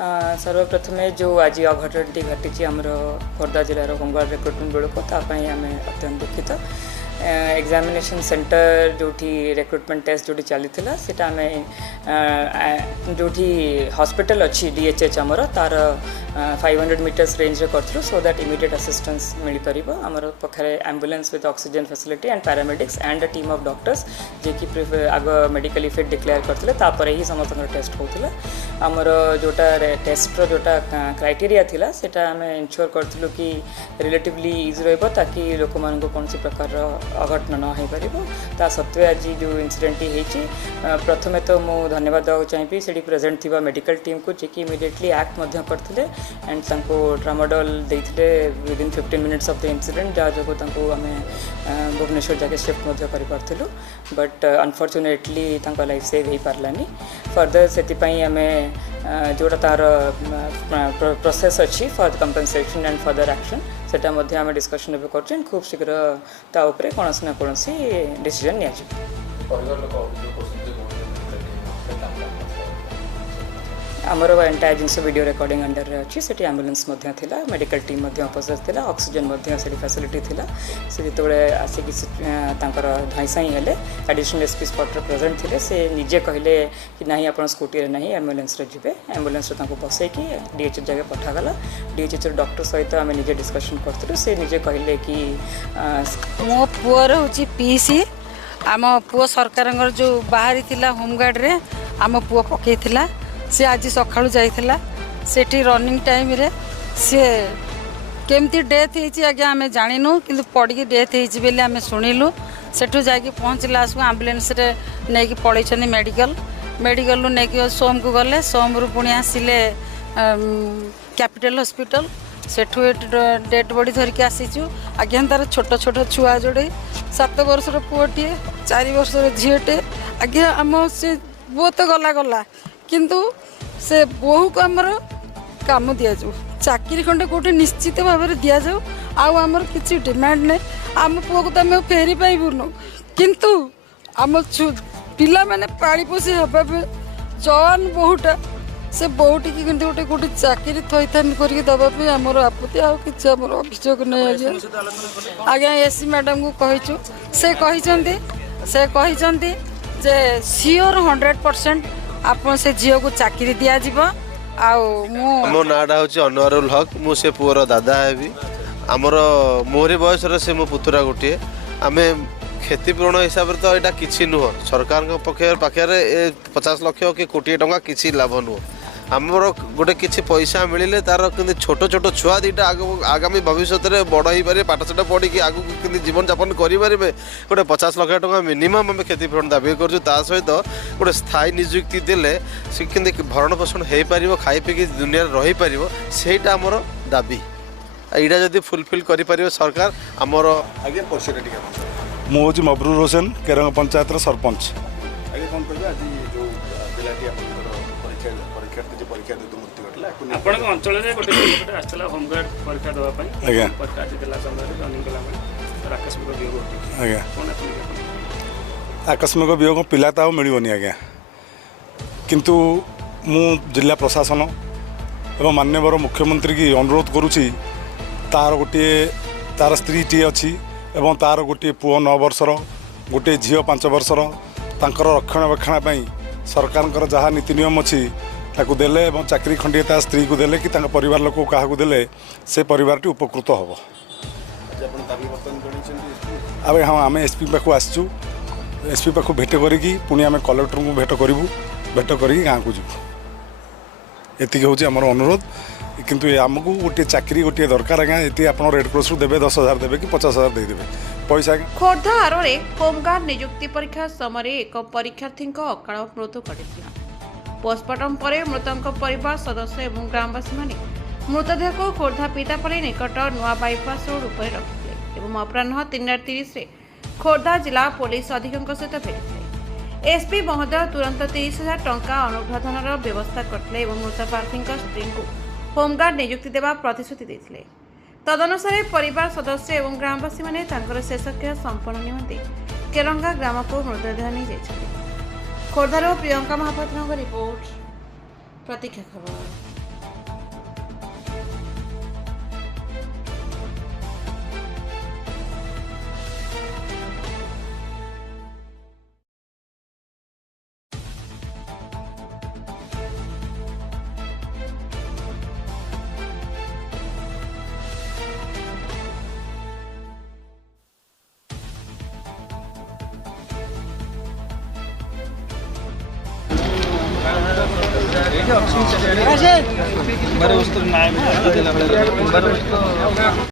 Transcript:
सर्वप्रथमे जो आज अघटनटी घटी आमर खोर्धा जिलार होमगार्ड रिक्रुटमेंट बेलू तापाई आम अत्यंत दुखित एग्जामिनेशन सेंटर जो रिक्रुटमेंट टेस्ट जो चली सेटा आम जो हॉस्पिटल अच्छी डीएचएच आमर तार 500 मीटर्स रेंज करूँ सो दैट इमीडिएट असिस्टेंस मिल पार आमर पाखे ambulance with oxygen facility and paramedics and a team of doctors जे कि आग मेडिकल इफेक्ट डिक्लेयर करते ही समस्त टेस्ट होता आमर जोटा टेस्टर जोटा क्राइटेरिया थिला सेटा आम इनश्योर करूँ कि रिलेटिवली इजी रही लोक मान कौन प्रकार अघटन न हो पार सत्वे आज जो इनसीडेंट होती प्रथमे तो मुझे धन्यवाद देवा चाहिए से प्रेजेंट थी मेडिकल टीम को जी इमीडिएटली एक्ट करते एंड ट्रामाडोल देते within 15 minutes of the incident जहाँ जो आम भुवनेश्वर जाके शिफ्ट करूँ बट अनफॉर्चुनेटली लाइफ सेव हो पारानी फर्दर से आम जोटा तार प्रोसेस अच्छी for compensation and further action सेटा आम डिस्कशन कर खूब शीघ्र ताऊपर कौन ना कौन डिसीजन नि आमर एंटायर जिनस वीडियो रिकॉर्डिंग अंडर अच्छी से एम्बुलेंस मेडिकल टीम उपस्थित थी ऑक्सीजन फैसिलिटी थिला से जो आसिक धाईसाई हेले एडिशनल एसपी स्पॉट प्रेजेंट थे से निजे कहले कि नहीं आप स्कूटी ना एम्बुलेंस जी एम्बुलेंस बसैकी डीएचएच जगह पठागला डीएचएच डॉक्टर सहित आम निजे डिस्कसन करूँ से निजे कहले कि मो पुअर हूँ पीसी आम पुओ सरकार जो बाहरी थिला होमगार्ड रे आम पुओ पकईला सी आज सकाळू जाइथिला सेठी रनिंग टाइम रे सी केमती डेथ होती आगे आम जानिनु किंतु पड़ी डेथ होती बेले आम शुणिलु सेठू जाकि पहुँचला आसू आम्बुलेंस रे नहीं पलैछन मेडिकल मेडिकल नहीं सोम को गले सोम रु पुणी आसिले कैपिटल हॉस्पिटल सेठू डेड बॉडी धरिकी आसीचु आज्ञा तार छोट छोट छुआ जोड़े 7 वर्षर पुओटे 4 वर्षर झीटे आज्ञा आम से वो तो गला गला किंतु से बहु को आमर काम दि जाऊ चाकरी खंडे कौटे निश्चित भाव में दि जाऊ आमर किसी डिमांड नहीं आम पुओ को तो आम फेरी पाइबुनु किंतु आम पिला माने पाड़ी पोसी हवा जवान बहुटा से बहुटी की गोटे गोटे चाकरी थईथान करके दवाई आमर आपत्ति आ कि अभियोग नहीं आज्ञा एससी मैडम को कहीचु से कहते जे सियोर 100% आप से झील को चाकरी दि मो नाटा हूँ अनवरुल हक मुझे पुअर दादा है आमर मोहरी बयस से मो पुतुरा गोटे आम क्षतिपूरण हिसाब से तो यहाँ किसी नुह सरकार पाखे 50 लाख कि कोटी टंका किसी लाभ नुह आमर गोटे किसी पैसा मिले तार कि छोट छोट छुआ दीटा आगामी भविष्य में बड़ हो पारे पाठशाठ पढ़ी आगू कि जीवन यापन करेंगे गोटे 50 लाख टंका मिनिमम आम क्षतिपूरण दाबी कर सहित गोटे स्थायी निजुक्ति देले से भरण पोषण हो पार खाई पी दुनिया रही पार सेटा आमर दाबी यहाँ जब फुलफिल कर सरकार आमर आगे मुझे मबरूर होसेन केरंग पंचायत सरपंच आपन अंचल रे गोटे आछला होमगार्ड परीक्षा दवा पई आज्ञा परीक्षा देला समय रनिंग कला में आकस्मिक वियोग आज्ञा कोन आकस्मिक वियोग पिला तो मिलबनी आज्ञा किंतु मु जिला प्रशासन एवं माननीय मुख्यमंत्री की अनुरोध करुच्ची तार गोटे तार स्त्री टी अच्छी एवं तार गोटे पुओ 9 वर्षर गोटे झील 5 वर्षर तांकर रक्षणाबेक्षण सरकार जहाँ नीति नियम अच्छी ताकू देले एवं चाकरी खंडे ता स्त्री को देले कि परिवार लोक क्या देले से परिवार उपकृत हम अब हाँ आम एसपी पाक आसचु एसपी पाक भेट करी पुणी आम कलेक्टर को भेट करूँ भेट कर गाँव को जीव एति हूँ आम अनुरोध किंतु आमको गोटे चाकरी गोटे दरकार आज्ञा ये आप रेड क्रॉस देवे 10,000 देवे कि 50,000 देदेवे पैसा खोर्धा आरोरे होमगार्ड नियुक्ति परीक्षा समय एक परीक्षार्थी अकाल मृत्यु घटी पोस्टमार्टम पर मृतक परिवार सदस्य और ग्रामवासी माने मृतदेह को खोर्धा पीतापाली निकट नुआ बाईपास रोड उपर रखिले और अपराह 3:30 खोर्धा जिला पुलिस अधीक्षक सहित भेटी एसपी महोदय तुरंत 30,000 टंका अनुग्रह धनर व्यवस्था करते मृत प्रार्थी स्त्री को होमगार्ड नियुक्ति देवा प्रतिश्रुति देते तदनुसार परिवार सदस्य और ग्रामवासी माने शेषक्रिया संपन्न निमंते केरंगा ग्राम को मृतदेह नहीं जाइछथि खोर्धार प्रियंका महापात्र रिपोर्ट प्रतीक्षा खबर। तुम्हारे उस तो नाम